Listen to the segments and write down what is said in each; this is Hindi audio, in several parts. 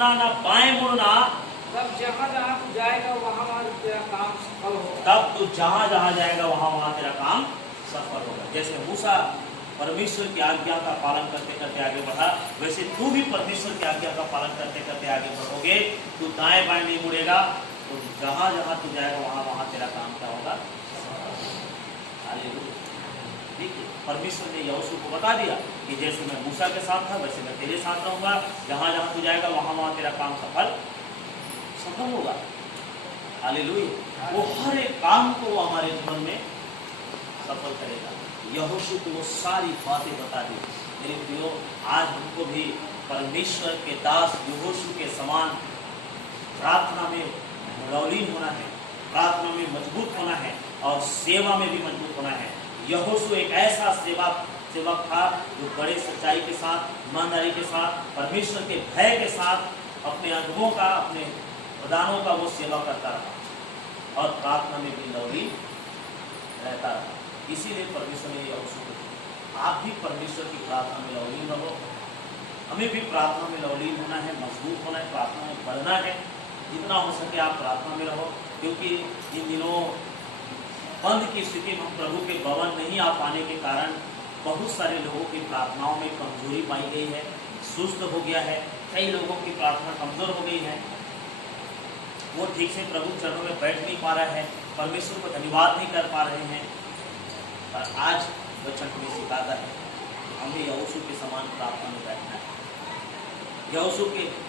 मुड़ना ना बाएं मुड़ना, तब जहाँ जहाँ तू जाएगा वहाँ वहाँ तेरा काम सफल होगा। तब तू जहाँ जहाँ जाएगा वहाँ वहाँ तेरा काम सफल होगा। जैसे मूसा परमेश्वर की आज्ञा का पालन करते करते आगे बढ़ा, वैसे तू भी परमेश्वर की आज्ञा का पालन करते करते आगे बढ़ोगे। तू दाएं बाएं नहीं मुड़ेगा, तो जहाँ जहाँ तू जाएगा वहाँ वहाँ तेरा काम क्या होगा? हालेलुया। ठीक है, परमेश्वर ने यहोशू को बता दिया कि जैसे मैं मूसा के साथ था वैसे मैं तेरे साथ रहूंगा, जहाँ जहाँ तू जाएगा वहाँ वहाँ तेरा काम सफल होगा। हालेलुया। वो हर एक काम को वो हमारे जीवन में सफल करेगा। यहोशू को वो सारी बातें बता दी। मेरे प्रियो, आज हमको भी परमेश्वर के दास यहोशू के समान प्रार्थना में लवलीन होना है, प्रार्थना में मजबूत होना है और सेवा में भी मजबूत होना है। यहोशू एक ऐसा सेवक था जो बड़े सच्चाई के साथ, ईमानदारी के साथ, परमेश्वर के भय के साथ अपने अनुभवों का, अपने प्रदानों का वो सेवा करता रहा और प्रार्थना में भी लवलीन रहता रहा। इसीलिए परमेश्वर ने यहोशू को दिया। आप भी परमेश्वर की प्रार्थना में लवलीन रहो। हमें भी प्रार्थना में लवलीन होना है, मजबूत होना है, प्रार्थना में बढ़ना है। जितना हो सके आप प्रार्थना में रहो, क्योंकि इन दिनों बंद की स्थिति में प्रभु के भवन नहीं आ पाने के कारण बहुत सारे लोगों की प्रार्थनाओं में कमजोरी पाई गई है, सुस्त हो गया है। कई लोगों की प्रार्थना कमजोर हो गई है, वो ठीक से प्रभु चरणों में बैठ नहीं पा रहा है, परमेश्वर को धन्यवाद नहीं कर पा रहे हैं। पर आज वचन हमें सिखाता है हमें यहोशू के समान प्रार्थना में बैठना है।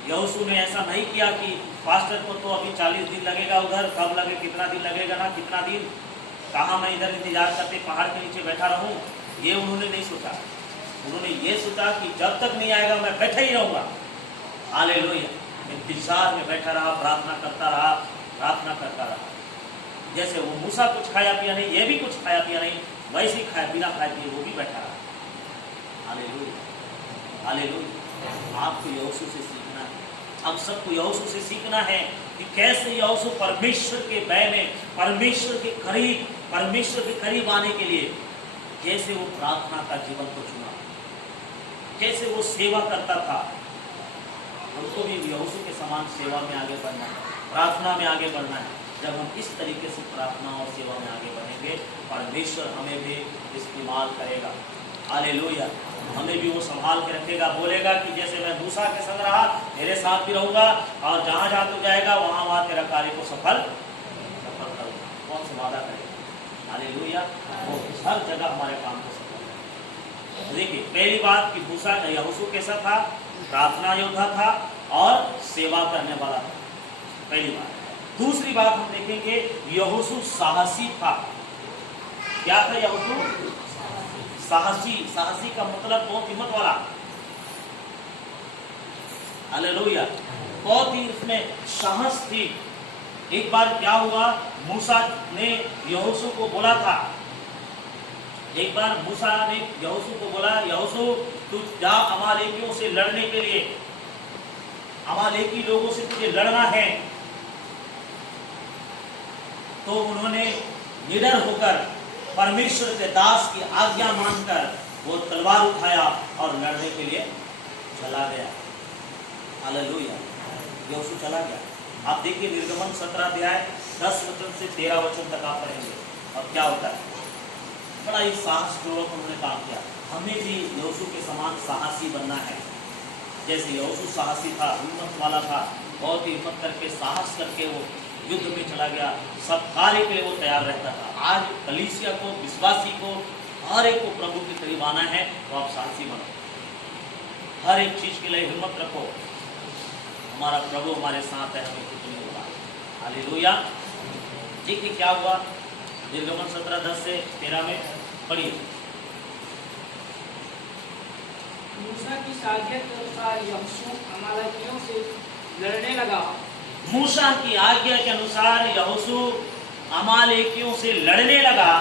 यहोशू ने ऐसा नहीं किया कि पास्टर को तो अभी 40 दिन लगेगा, उधर कब लगे, कितना दिन लगेगा ना, कितना दिन कहाँ मैं इधर इंतजार करते पहाड़ के नीचे बैठा रहूं, ये उन्होंने नहीं सोचा। उन्होंने ये सोचा कि जब तक नहीं आएगा मैं बैठा ही रहूंगा। हालेलुया। इंतजार में बैठा रहा, प्रार्थना करता रहा। जैसे वो मूसा कुछ खाया पिया नहीं, ये भी कुछ खाया पिया नहीं, वैसे ही बिना खाए पिए वो भी बैठा रहा। हालेलुया। हालेलुया। आपको यहोशू से सीखना है, हम सबको यहोशू से सीखना है कि कैसे यहोशू परमेश्वर के भय में, परमेश्वर के करीब आने के लिए कैसे वो प्रार्थना का जीवन को चुना, कैसे वो सेवा करता था। हमको भी यहोशू के समान सेवा में आगे बढ़ना है, प्रार्थना में आगे बढ़ना है। जब हम इस तरीके से प्रार्थना और सेवा में आगे बढ़ेंगे, परमेश्वर हमें भी इस्तेमाल करेगा। हालेलुया। हमें भी वो संभाल के रखेगा, बोलेगा कि जैसे मैं मूसा के संग रहा, मेरे साथ भी रहूंगा और जहाँ जहाँ तू जाएगा वहाँ वहाँ तेरा कार्य को सफल करूंगा। कौन सा वादा करेगा? हालेलुया। वो हर जगह हमारे काम को सफल करेगा। देखिए, पहली बात कि मूसा यहोशू कैसा था? प्रार्थना योद्धा था और सेवा करने वाला था, पहली बात। दूसरी बात हम देखेंगे, यहोशू साहसी था। क्या था यहोशू? साहसी का मतलब बहुत हिम्मत वाला। हालेलुया। बहुत ही उसमें साहस थी। एक बार क्या हुआ, मूसा ने यहोशू को बोला था, एक बार मूसा ने यहोशू को बोला, यहोशू तू जा अमालेकियों से लड़ने के लिए, अमालेकी लोगों से तुझे लड़ना है। तो उन्होंने निडर होकर परमेश्वर के दास की आज्ञा मानकर वो तलवार उठाया और लड़ने के लिए चला गया। हालेलुया। यहोशू चला गया। आप देखिए निर्गमन 17 अध्याय 10 वचन से 13 वचन तक आप पढ़ेंगे और क्या होता है। बड़ा ही साहसपूर्वक उन्होंने काम किया। हमें भी यहोशू के समान साहसी बनना है। जैसे यहोशू साहसी था, हिम्मत वाला था, बहुत ही हिम्मत करके साहस करके वो युद्ध में चला गया, सब कार्य के लिए वो तैयार रहता था। आज कलीसिया को, विश्वासी को, हर एक को प्रभु के करीब आना है तो आप साहसी बनो, हर एक चीज के लिए हिम्मत रखो। हमारा प्रभु हमारे साथ है, हमें कुछ नहीं होगा। हालेलुया। देखिए क्या हुआ, निर्गमन 17:10 से 13 में पढ़िए। मूसा की आज्ञा के अनुसार यहोशू अमालेकियों से लड़ने लगा। मूसा की आज्ञा के अनुसार यहोशू अमालेकियों से लड़ने लगा।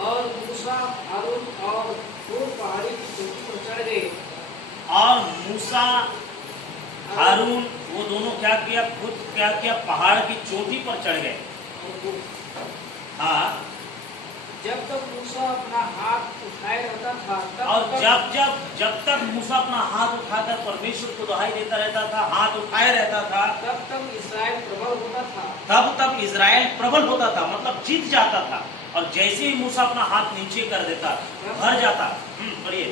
और मूसा, हारून और हूर पहाड़ी की चोटी पर चढ़ गए। और मूसा, हारून वो दोनों क्या किया, खुद क्या किया, पहाड़ की चोटी पर चढ़ गए। हाँ, जब तक मूसा अपना हाथ उठाए रहता था और तक जब तक मूसा अपना हाथ उठाकर परमेश्वर को दुहाई देता रहता था, हाथ उठाए रहता था, तब तक इस्राएल प्रबल होता था। तब तक इजराइल प्रबल होता था, मतलब जीत जाता था। और जैसे ही मूसा अपना हाथ नीचे कर देता, भर जाता। पढ़िए।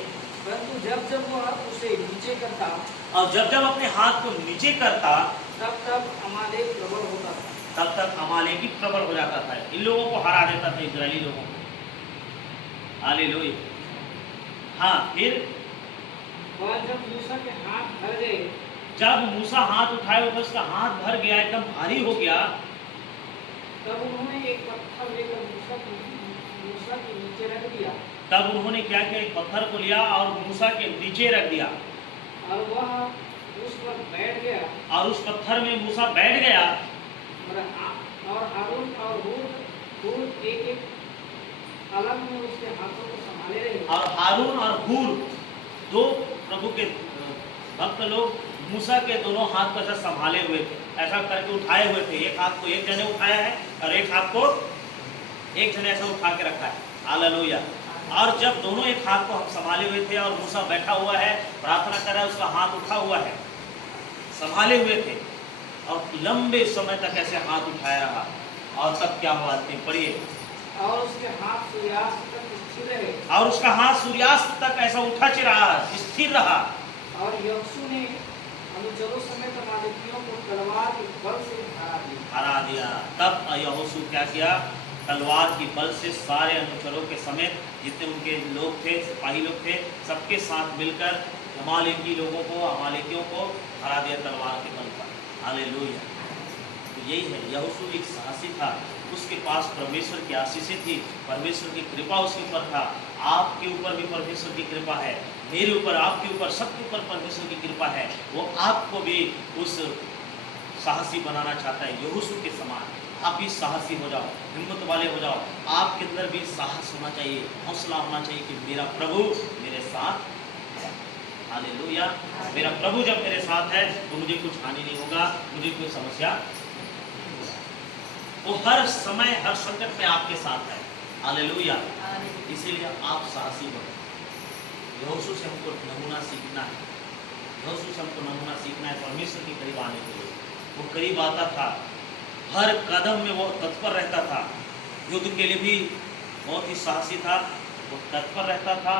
परंतु जब जब वह उसे नीचे करता, और जब जब अपने हाथ को नीचे करता, तब तक अमालेक प्रबल होता था। तब तक अमालेकी प्रबल हो जाता था। इन लोगों को हरा देता था, इजरायली लोगों को। हालेलुया। हाँ, फिर वह जब मूसा के हाथ भर गए, जब मूसा हाथ उठाए और उसका हाथ भर गया, एकदम भारी हो गया, तब उन्होंने एक पत्थर लेकर मूसा के नीचे रख दिया। तब उन्होंने क्या किया, एक पत्थर को लिया और मूसा के नीचे रख दिया, और वह उस पर बैठ गया। और उस पत्थर में मूसा बैठ गया। और हारून और हूर एक एक अलग में उसके हाथों को संभाले रहे। और हारून और हूर, दो प्रभु के भक्त लोग मूसा के दोनों हाथ को ऐसा संभाले हुए थे, ऐसा करके उठाए हुए थे। एक हाथ को एक जने उठाया है और एक हाथ को एक जने ऐसा उठा के रखा है। हालेलुया। और जब दोनों एक हाथ को हम संभाले हुए थे और मूसा बैठा हुआ है, प्रार्थना कर रहा है, उसका हाथ उठा हुआ है, संभाले हुए थे, और लंबे समय तक ऐसे हाथ उठाया रहा। और तब क्या हुआ, पढ़िए। और उसके हाथ सूर्यास्त तक स्थिर रहे। और उसका हाथ सूर्यास्त तक ऐसा उठा रहा, स्थिर रहा। और यहोशू ने अनुचरों समेत अमालेकियों को तलवार के बल से हरा दिया। तब यहोशू क्या किया, तलवार की बल से सारे अनुचरों के समेत जितने उनके लोग थे, सिपाही लोग थे, सबके साथ मिलकर अमालेकी लोगों को, अमालेकियों को हरा दिया तलवार के बल पर। हालेलुया। तो यही है, यहोशू एक साहसी था, उसके पास परमेश्वर की आशीषें थी, परमेश्वर की कृपा उसके ऊपर था। आपके ऊपर भी परमेश्वर की कृपा है, मेरे ऊपर, आपके ऊपर, सबके ऊपर परमेश्वर की कृपा है। वो आपको भी उस साहसी बनाना चाहता है, यहोशू के समान। आप भी साहसी हो जाओ, हिम्मत वाले हो जाओ। आपके अंदर भी साहस होना चाहिए, हौसला होना चाहिए कि मेरा प्रभु मेरे साथ है। हालेलुया। मेरा प्रभु जब मेरे साथ है तो मुझे कुछ हानि नहीं होगा, मुझे कोई समस्या, वो हर समय हर संकट में आपके साथ है। हालेलुया। इसीलिए आप साहसी बनो। यहोशू से हमको नमूना सीखना है, यहोशू से हमको नमूना सीखना है परमेश्वर के करीब आने के लिए। वो करीब आता था, हर कदम में वो तत्पर रहता था, युद्ध के लिए भी बहुत ही साहसी था, वो तत्पर रहता था,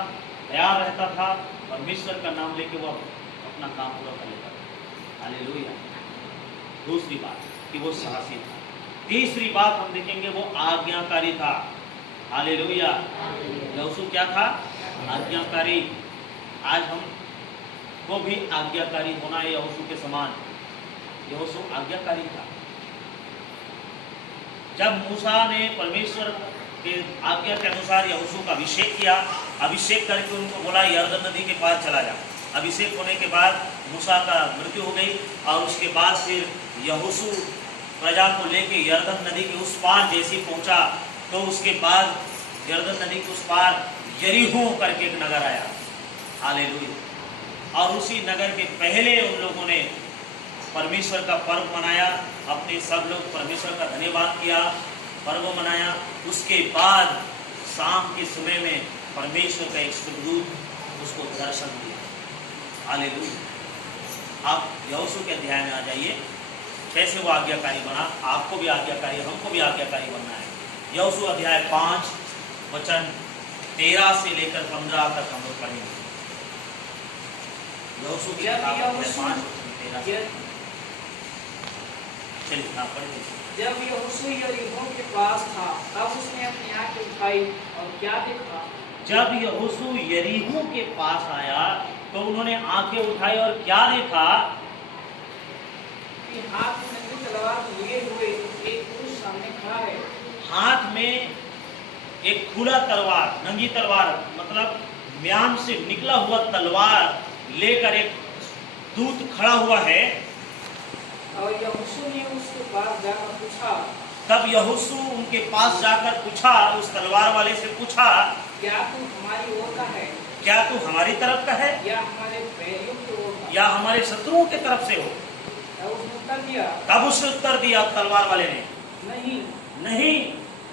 तैयार रहता था, परमेश्वर का नाम लेके वो अपना काम पूरा कर लेता था। हालेलुया। दूसरी बात कि वो साहसी था। तीसरी बात हम देखेंगे, वो आज्ञाकारी था। हालेलुया। यहोशू क्या था, आज्ञाकारी। आज हम को भी आज्ञाकारी होना है यहोशू के समान। यहोशू आज्ञाकारी था। जब मूसा ने परमेश्वर के आज्ञा के अनुसार यहोशू का अभिषेक किया, अभिषेक करके उनको बोला यरदन नदी के पार चला जा। अभिषेक होने के बाद मूसा का मृत्यु हो गई, और उसके बाद फिर यहोशू प्रजा को लेके यरदन नदी के उस पार जैसे पहुंचा, तो उसके बाद यरदन नदी के उस पार यरीहो करके एक नगर आया। हालेलुया। और उसी नगर के पहले उन लोगों ने परमेश्वर का पर्व मनाया, अपने सब लोग परमेश्वर का धन्यवाद किया, पर्व मनाया। उसके बाद शाम के समय में परमेश्वर का एक स्वर्गदूत उसको दर्शन दिया। हालेलुया। आप यहोशू के अध्याय में आ जाइए, कैसे वो आज्ञाकारी बना। आपको भी आज्ञाकारी, हमको भी आज्ञाकारी बनना है। यहोशू अध्याय 5 वचन 13 से लेकर 15 तक हम लोग पढ़ेंगे। यहोशू की किताब अध्याय 5 वचन 13 से। चलिए हाँ पढ़िए। जब यहोशू यरीहो के पास था, तब उसने अपनी आंखें उठाई और क्या देखा। जब यहोशू यरीहो के पास आया तो उन्होंने आंखें उठाई और क्या देखा, कि हाथ में नंगी तलवार लिए हुए एक पुरुष सामने खड़ा है। हाथ में एक खुला तलवार, नंगी तलवार मतलब म्यान से निकला हुआ तलवार लेकर एक दूत खड़ा हुआ है। और यहोशू ने उसके पास जाकर पूछा। तब यहोशू उनके पास जाकर पूछा, उस तलवार वाले से पूछा, क्या तू हमारी ओर का है, क्या तू हमारी तरफ का है, या हमारे बैरियों की ओर का, या हमारे शत्रुओं की तरफ से हो। तब उसने उत्तर दिया। तब उसने उत्तर दिया तलवार वाले ने, नहीं, नहीं,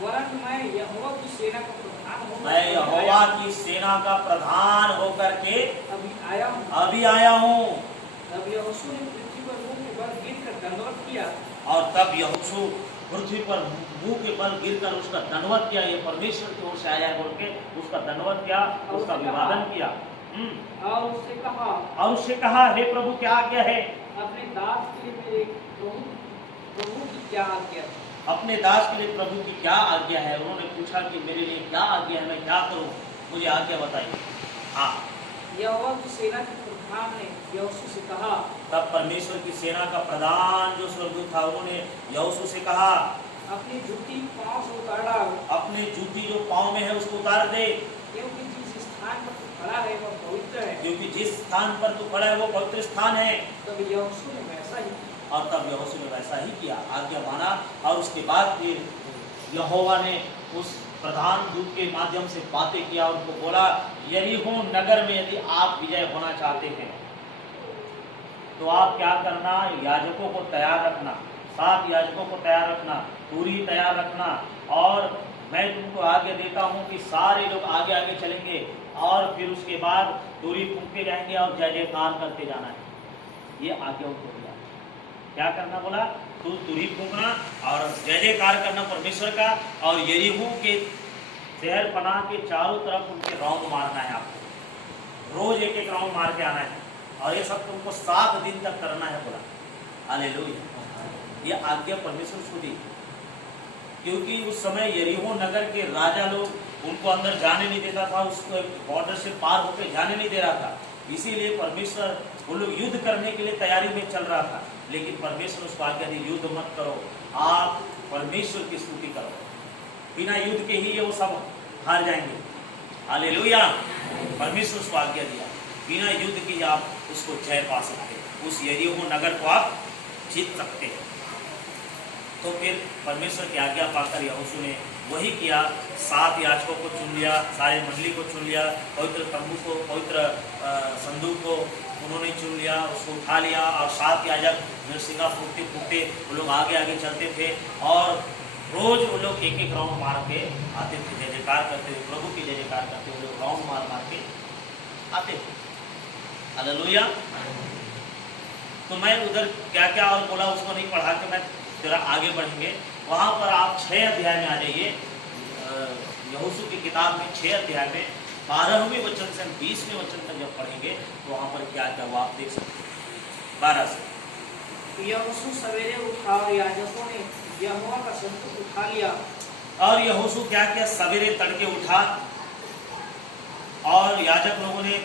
वरन मैं यहोवा की सेना का होकर मैं यहोवा की सेना का प्रधान होकर के अभी आया हूँ। अभी आया हूँ। तब यहोशू ने पृथ्वी पर मुंह के बल गिरकर दंडवत किया। और तब यहोशू पृथ्वी पर मुंह के बल गिरकर उसका दंडवत किया। ये परमेश्वर की ओर से आया बोल के उसका दंडवत किया, उसका अभिवादन किया। और उससे कहा, हे प्रभु क्या आज्ञा है? अपने दास के लिए मेरे प्रभु की क्या आज्ञा है? अपने दास के लिए प्रभु की क्या आज्ञा है? उन्होंने पूछा कि मेरे लिए क्या आज्ञा है, मैं क्या करूं, मुझे आज्ञा बताइए। हाँ, यहोवा की सेना के प्रधान ने यहोशू से कहा। तब परमेश्वर की सेना का प्रधान जो स्वर्गदूत था उन्होंने यहोशू से कहा, अपनी जूती पांव से उतार डाल। अपनी जूती जो पांव में है उसको उतार दे, क्योंकि जिस स्थान पर तू खड़ा है वह पवित्र है। क्योंकि जिस स्थान पर तू खड़ा है वो पवित्र स्थान है। तब यहोशू ने वैसा ही और तब यहोशू ने वैसा ही किया, आज्ञा माना। और उसके बाद फिर यहोवा ने उस प्रधान दूत के माध्यम से बातें किया, उनको बोला, यरीहो नगर में यदि आप विजय होना चाहते हैं तो आप क्या करना, याजकों को तैयार रखना, 7 याजकों को तैयार रखना, पूरी तैयार रखना। और मैं तुमको आगे देता हूँ कि सारे लोग आगे आगे चलेंगे और फिर उसके बाद दूरी फूंकते जाएंगे और जय जयकार करते जाना है। ये आज्ञा उनको दिया। क्या करना बोला? तू दूरी फूंकना और जय जयकार करना परमेश्वर का। और यरीहो के शहर पनाह के चारों तरफ उनके राउंड मारना है आपको, रोज एक एक राउंड मार के आना है। और ये सब तुमको 7 दिन तक करना है बोला। हालेलुया। ये आज्ञा परमेश्वर को दी, क्योंकि उस समय यरीहो नगर के राजा लोग उनको अंदर जाने नहीं देता था, उसको बॉर्डर से पार होकर जाने नहीं दे रहा था। इसीलिए परमेश्वर वो लोग युद्ध करने के लिए तैयारी में चल रहा था, लेकिन परमेश्वर उसको आज्ञा दी, युद्ध मत करो, आप परमेश्वर की स्तुति करो। बिना युद्ध के ही ये वो सब हार जाएंगे। हालेलुया। परमेश्वर उसको आज्ञा दिया, बिना युद्ध के आप उसको जय पा सकते हैं, उस यरीहो नगर को आप जीत सकते हैं। तो फिर परमेश्वर की आज्ञा पाकर यहोशू ने वही किया। 7 याजकों को चुन लिया, सारी मंडली को चुन लिया, पवित्र तंबू को, पवित्र संदूक को उन्होंने चुन लिया, उसको उठा लिया। और 7 याजक नरसिंगा फूकते फूकते वो लोग आगे आगे चलते थे और रोज वो लोग एक एक राउंड मार के आते थे, जय जयकार करते थे, प्रभु की जय जयकार करते वो लोग राउंड मार मार के आते थे। हालेलुया। तो मैं उधर क्या क्या और बोला उसको नहीं पढ़ा के मैं जरा आगे बढ़ेंगे। वहाँ पर आप 6 अध्याय में आ जाइए। यहोशू की किताब में 6 अध्याय में 12वें वचन से 20वें वचन तक जब पढ़ेंगे तो वहाँ पर क्या क्या हुआ आप देख सकते हैं। 12 से। यहोशू सवेरे उठा और याजकों ने यहोवा का संदूक उठा लिया। और यहोशू क्या क्या सवेरे तड़के उठा और याजक लोगों ने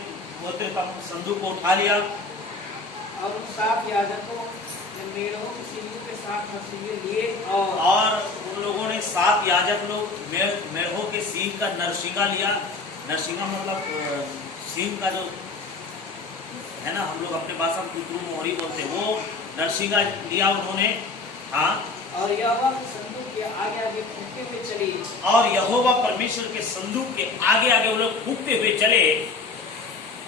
संदूक को उठा लिया। और उन 7 याजकों ने मेढ़ों की सींगों के साथ नरसिंगे लिए। और उन लोगों ने 7 याजक लोग मेढ़ों के सींग का नरसिंगा लिया। नरसिंगा मतलब सींग का जो है ना, हम लोग अपने भाषा में कुतरू मोहरी बोलते, वो नरसिंगा लिया उन्होंने। हाँ। और यहोवा के संदूक के आगे आगे फूंकते हुए चले। और यहोवा परमेश्वर के संदूक के आगे आगे वो लोग फूंकते हुए चले।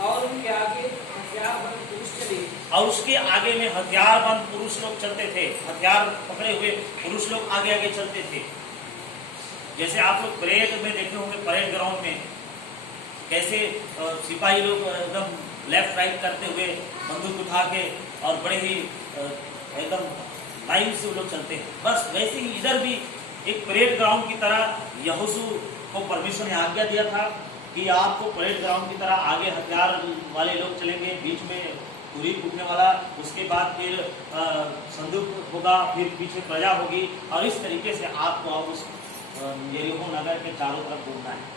और उनके आगे हथियारबंद पुरुष चले। और उसके आगे में हथियारबंद पुरुष लोग चलते थे, हथियार पकड़े हुए पुरुष लोग आगे आगे चलते थे। जैसे आप लोग परेड में देखे होंगे, परेड ग्राउंड में कैसे सिपाही लोग एकदम लेफ्ट राइट करते हुए बंदूक उठा के और बड़े ही एकदम लाइन से वो लोग चलते हैं। बस वैसे ही इधर भी एक परेड ग्राउंड की तरह यहोशू को परमेश्वर ने आज्ञा दिया था कि आपको परेड ग्राउंड की तरह आगे हथियार वाले लोग चलेंगे, बीच में पूरी फूकने वाला, उसके बाद फिर संदूक होगा, फिर पीछे प्रजा होगी। और इस तरीके से आपको उस यरीहो नगर के चारों तरफ घूमना है।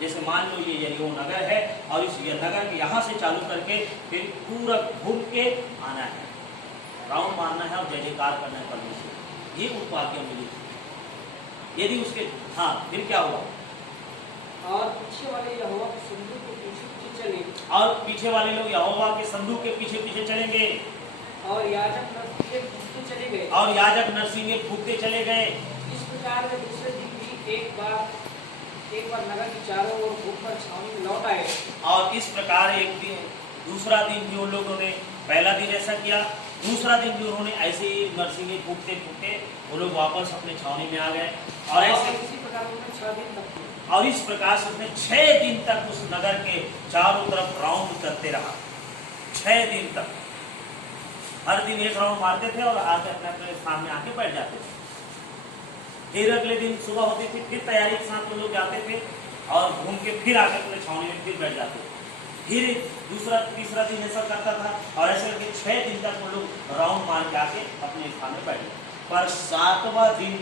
जैसे मान लो ये यरीहो नगर है और इस नगर के यहाँ से चालू करके फिर पूरा घूम के आना है, राउंड मारना है और जय जयकार करना है परमेश्वर। ये उनको आज्ञा मिली। यदि उसके हाँ फिर क्या हुआ? और पीछे वाले यहोवा के संदूक के पीछे पीछे चले। और पीछे वाले लोग यहोवा के संदूक के पीछे पीछे चलेंगे। और याजक नरसिंगे फूंकते चले गए। और याजक नरसिंगे फूंकते चले गए। इस प्रकार वे दूसरे दिन भी एक बार नगर की चारों ओर घूमकर छावनी में लौट आए। और इस प्रकार एक दिन दूसरा दिन भी उन लोगों ने, पहला दिन ऐसा किया, दूसरा दिन भी उन्होंने ऐसे ही नरसिंगे फूकते फूकते वो लोग वापस अपने छावनी में आ गए और ऐसे इसी प्रकार उन्होंने 6 दिन तक किया। और इस प्रकार से उसने 6 दिन तक उस नगर के चारों तरफ राउंड करते रहा। 6 दिन तक हर दिन एक राउंड मारते थे और आके अपने अपने स्थान में आके बैठ जाते थे। फिर अगले दिन सुबह होती थी, फिर तैयारी के साथ वो लोग जाते थे और घूम के फिर आके अपने छावनी में फिर बैठ जाते थे। फिर दूसरा तीसरा दिन ऐसा करता था और ऐसे करके 6 दिन तक वो लोग राउंड मार के आके अपने स्थान में बैठ गए। पर 7वां दिन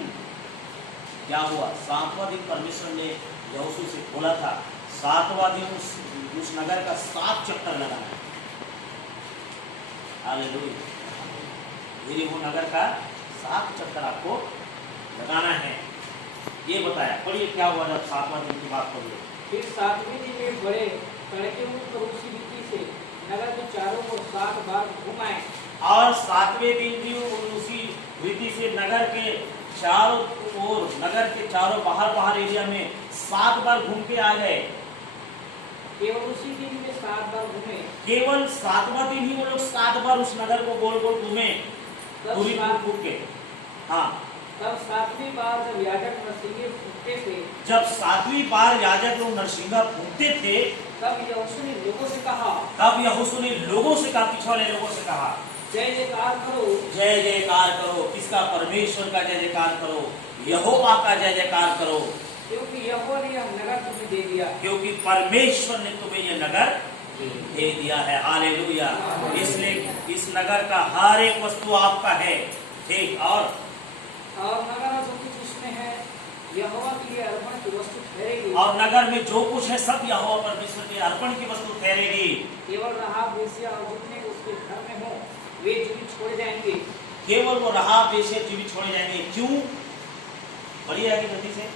क्या हुआ? 7वां दिन परमेश्वर ने यहोशू से बोला था 7वां दिन उस नगर का 7 चक्कर लगाना है। हालेलुया। यरीहो नगर का 7 चक्कर आपको लगाना है, ये बताया। पढ़िए क्या हुआ जब 7वां दिन की बात करिए। फिर 7वें दिन वे बड़े तड़के उठकर उसी रीति से नगर के चारों ओर 7 बार घुमाए। और 7वें दिन भी उसी रीति से नगर के चारों ओर, नगर के चारों बाहर एरिया में 7 बार घूम के आ गए। केवल उसी दिन में 7 बार घूमे। केवल 7वां दिन ही वो लोग 7 बार उस नगर को गोल गोल घूमे पूरी फूक के। हाँ, तब 7वीं बार जब याजक नरसिंगे फूकते थे, जब 7वीं बार याजक लोग नरसिंगा फूकते थे, तब यहोशू ने लोगों से कहा, तब यहोशू ने लोगों से कहा, पीछे वाले लोगों से कहा, जय जयकार करो, जय जयकार करो। किसका? परमेश्वर का जय जयकार करो, यहोवा का जय जयकार करो, क्योंकि यहोवा ने यह नगर तुम्हें दे दिया। क्योंकि परमेश्वर ने तुम्हें यह नगर दे दिया है। हालेलुया। इसलिए इस नगर का हर एक वस्तु आपका है। ठीक। और नगर जो कुछ उसमें है यहोवा के लिए अर्पण की वस्तु ठहरेगी। और नगर में जो कुछ है सब यहोवा परमेश्वर के अर्पण की वस्तु ठहरेगी। केवल राहाब वेश्या और जितने उसके घर में हो वे जीवित छोड़े जाएंगे। केवल वो राहाब वेश्या जीवित छोड़े जाएंगे। क्यों? बढ़िया है जल्दी से।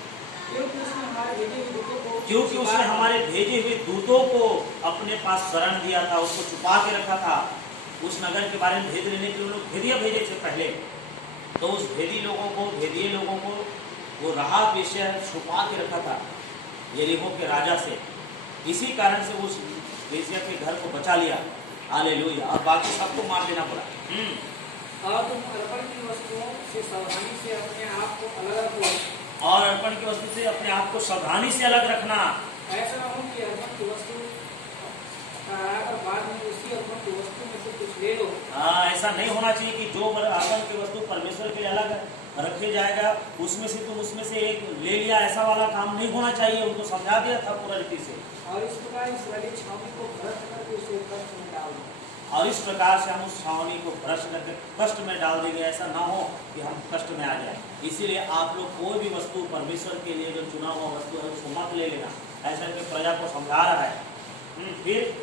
क्योंकि उसने हमारे भेजे हुए दूतों को क्योंकि उसने हमारे भेजे हुए दूतों को अपने पास शरण दिया था, उसको छुपा के रखा था। उस नगर के बारे में भेद लेने के लिए लोग भेदिया भेजे थे पहले, तो उस भेदिए लोगों को वो राहाब वेश्या छुपा के रखा था यरीहो के राजा से। इसी कारण से उस वेश्या के घर को बचा लिया। हालेलुया। और बाकी सबको मार देना पड़ा। और तुम अर्पण की वस्तुओं से सावधानी से अपने आप को अलग रखो। और अर्पण की वस्तु से अपने आप को सावधानी से अलग रखना। ऐसा ना हो कि अर्पण की वस्तु ठहराकर बाद में उसी अर्पण की वस्तु में से कुछ ले लो। ऐसा नहीं होना चाहिए कि जो अर्पण की वस्तु परमेश्वर के लिए अलग रखे जाएगा उसमें से तुम उसमें से एक ले लिया, ऐसा वाला काम नहीं होना चाहिए। उनको समझा दिया था पूरा रीति से। और इस प्रकार इस वाली छावनी को भ्रष्ट करके उसे कष्ट में डाल दो। और इस प्रकार से हम उस छावनी को भ्रष्ट करके कष्ट में डाल देंगे। ऐसा ना हो कि हम कष्ट में आ जाए। इसीलिए आप लोग कोई भी वस्तु परमेश्वर के लिए जो चुना हुआ वस्तु है उसको मत ले लेना। ऐसा करके प्रजा को समझा रहा है। फिर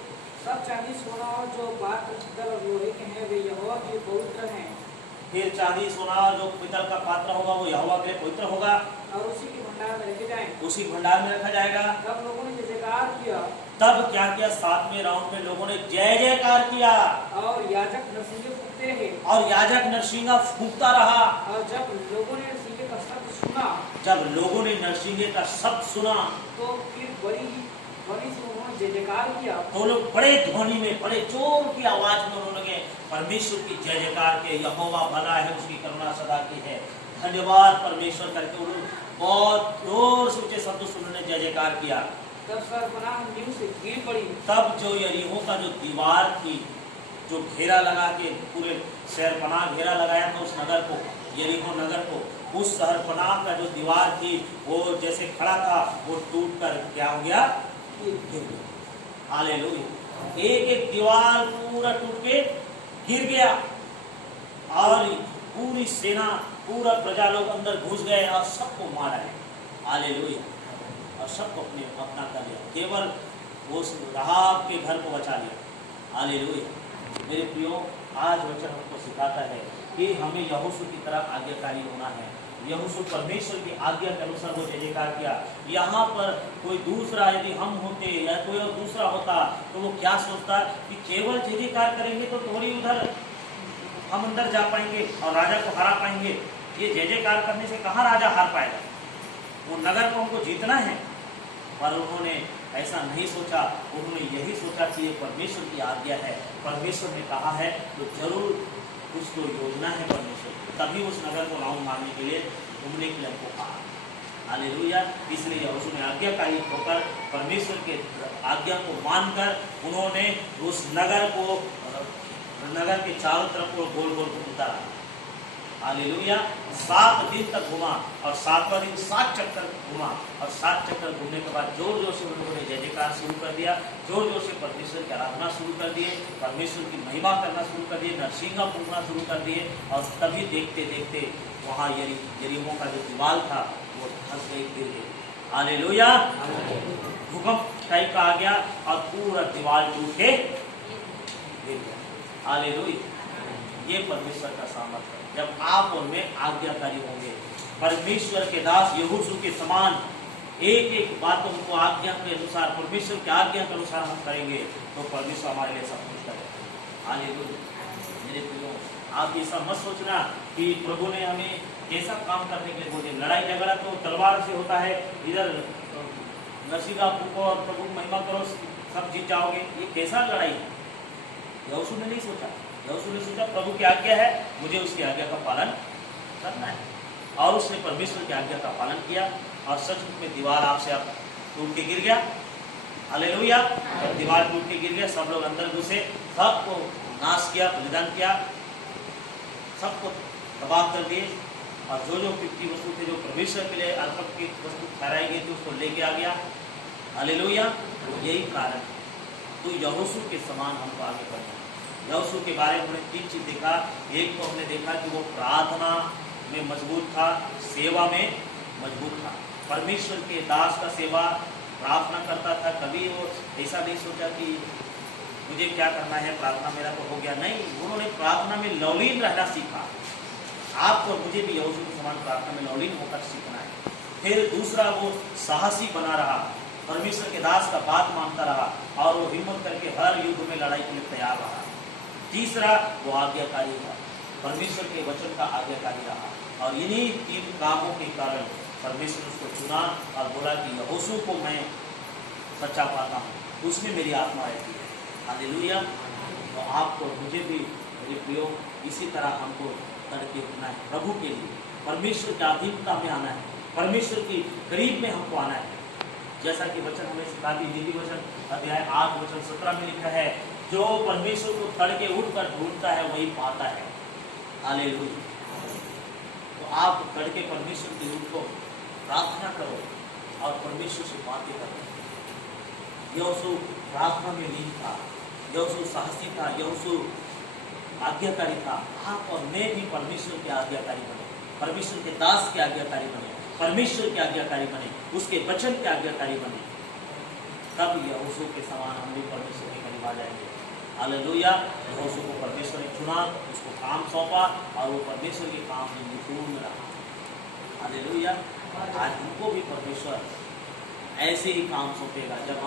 सब चांदी सोना और जो पात्र पीतल और लोहे के हैं वे यहोवा के पवित्र हैं। फिर चांदी सोना जो पीतल का पात्र होगा वो यहोवा के लिए पवित्र होगा और उसी के भंडार में रखे जाएंगे। उसी भंडार में रखा जाएगा। तब लोगों ने जय जयकार किया। तब क्या किया? 7वें राउंड में लोगों ने जय जयकार किया और याजक नरसिंगे फूकते रहे। और याजक नरसिंगा फूंकता रहा। और जब लोगों ने नरसिंगे का शब्द सुना, जब लोगों ने नरसिंगे का शब्द सुना तो फिर बड़ी ध्वनि से उन्होंने जय जयकार किया। तो लोग बड़े ध्वनि में, बड़े जोर की आवाज में उन्होंने परमेश्वर की जय जयकार के, यहोवा भला है, उसकी करुणा सदा की है, धन्यवाद परमेश्वर करके उन्होंने बहुत जोर से ऊंचे शब्दों से उन्होंने जय जयकार किया। तब सरपनाह नींव से गिर पड़ी। तब जो यरीहो का जो दीवार थी, जो घेरा लगा के पूरे शहरपनाह घेरा लगाया था उस नगर को, यरीहो नगर को, उस शहरपनाह का जो दीवार थी वो जैसे खड़ा था वो टूट कर क्या हो गया? गिर गया। हालेलुया। एक एक दीवार पूरा टूट के गिर गया और पूरी सेना, पूरा प्रजा लोग अंदर घुस गए और सबको मारा है। हालेलुया। और सबको अपना कर लिया, केवल उस राहाब के घर को बचा लिया। हालेलुया। मेरे प्रियो, आज वचन हमको सिखाता है कि हमें यहोशू की तरह आज्ञाकारी होना है। यहोशू परमेश्वर की आज्ञा के अनुसार वो जय जयकार किया। यहाँ पर कोई दूसरा यदि हम होते या कोई और दूसरा होता तो वो क्या सोचता कि केवल जय जयकार करेंगे तो थोड़ी उधर हम अंदर जा पाएंगे और राजा को हरा पाएंगे। ये जय जयकार करने से कहाँ राजा हार पाएगा? वो नगर को हमको जीतना है। पर उन्होंने ऐसा नहीं सोचा। उन्होंने यही सोचा कि ये परमेश्वर की आज्ञा है, परमेश्वर ने कहा है तो जरूर कुछ तो योजना है परमेश्वर, तभी उस नगर को राउंड मारने के लिए घूमने के लिए हमको कहा। हालेलुया। इसलिए यहोशू ने आज्ञाकारी होकर परमेश्वर के आज्ञा को मानकर उन्होंने उस नगर के चारों तरफ को गोल गोल उतारा। हालेलुया। 7 दिन तक घुमा और 7वां दिन 7 चक्कर घुमा और 7 चक्कर घूमने के बाद जोर जोर से उन्होंने जय जयकार शुरू कर दिया, जोर जोर से परमेश्वर की आराधना शुरू कर दिए, परमेश्वर की महिमा करना शुरू कर दिए, नरसिंगा फूंकना शुरू कर दिए। और तभी देखते देखते वहाँ यरीहो का जो दीवार था वो धंस गई, गिर गई। हालेलुया। भूकंप टाइप का आ गया और पूरा दीवार टूट के गिर गया। हालेलुया। ये परमेश्वर का सामर्थ्य है जब आप और मैं आज्ञाकारी होंगे। परमेश्वर के दास यहोशू के समान एक एक बातों को आज्ञा के अनुसार, परमेश्वर की आज्ञा के अनुसार हम करेंगे तो परमेश्वर हमारे लिए सब कुछ करेगा। हालेलुया। मेरे प्रियो, आप ऐसा मत सोचना कि प्रभु ने हमें कैसा काम करने के लिए बोले। लड़ाई झगड़ा तो तलवार से होता है, इधर नरसिंगा फूको और प्रभु की महिमा करो, सब जीत जाओगे। ये कैसा लड़ाई है? यहोशू ने नहीं सोचा। यहोशू ने सोचा प्रभु की आज्ञा है, मुझे उसकी आज्ञा का पालन करना है। और उसने परमेश्वर की आज्ञा का पालन किया और सचमुच में दीवार आपसे आप टूट के गिर गया। हालेलुया। जब दीवार टूट के गिर गया, सब लोग अंदर घुसे, सबको नाश किया, बलिदान किया, सबको तबाह कर दिए। और जो जो कीमती वस्तु थे, जो परमेश्वर के लिए अर्पण की वस्तु ठहराई गई थी, उसको लेके आ गया। हालेलुया। यही कारण है। तो यहोशू के समान हमको आगे बढ़ना है। यहोशू के बारे में हमने 3 चीज देखा। एक तो हमने देखा कि वो प्रार्थना में मजबूत था, सेवा में मजबूत था। परमेश्वर के दास का सेवा प्रार्थना करता था। कभी वो ऐसा नहीं सोचा कि मुझे क्या करना है, प्रार्थना मेरा तो हो गया। नहीं, उन्होंने प्रार्थना में लवलीन रहना सीखा। आपको मुझे भी यहोशू के समान प्रार्थना में लवलीन होकर सीखना है। फिर दूसरा, वो साहसी बना रहा, परमेश्वर के दास का बात मानता रहा और वो हिम्मत करके हर युद्ध में लड़ाई के लिए तैयार रहा। तीसरा, वो आज्ञाकारी था, परमेश्वर के वचन का आज्ञाकारी रहा। और इन्हीं 3 कामों के कारण परमेश्वर उसको चुना और बोला कि यहोशू को मैं सच्चा पाता हूँ, उसमें मेरी आत्मा रहती है। हालेलुया। तो आपको मुझे भी मेरे प्रियो इसी तरह हमको तड़के उठना है प्रभु के लिए। परमेश्वर की अधीनता में आना है, परमेश्वर की करीब में हमको आना है। जैसा कि वचन हमें सिखा दी, नीति वचन अध्याय 8 वचन 17 में लिखा है, जो परमेश्वर को तड़के उठकर ढूंढता है वही पाता है। हालेलुया। तो आप तड़के परमेश्वर के रूप को प्रार्थना करो और परमेश्वर से बातें करो। यहोशू प्रार्थना में लीन था, यहोशू साहसी था, यहोशू आज्ञाकारी था। आप और मैं भी परमेश्वर के आज्ञाकारी बने, परमेश्वर के दास के आज्ञाकारी बने, परमेश्वर के आज्ञाकारी बने, उसके वचन के आज्ञाकारी बने। तब यहोशू के समान हम भी परमेश्वर के करीब आ जाएंगे। हालेलुया। यहोशू को परमेश्वर ने चुना, उसको काम सौंपा और वो परमेश्वर के काम में निपुण रहा। हालेलुया। आज हमको भी परमेश्वर ऐसे ही काम सौंपेगा जब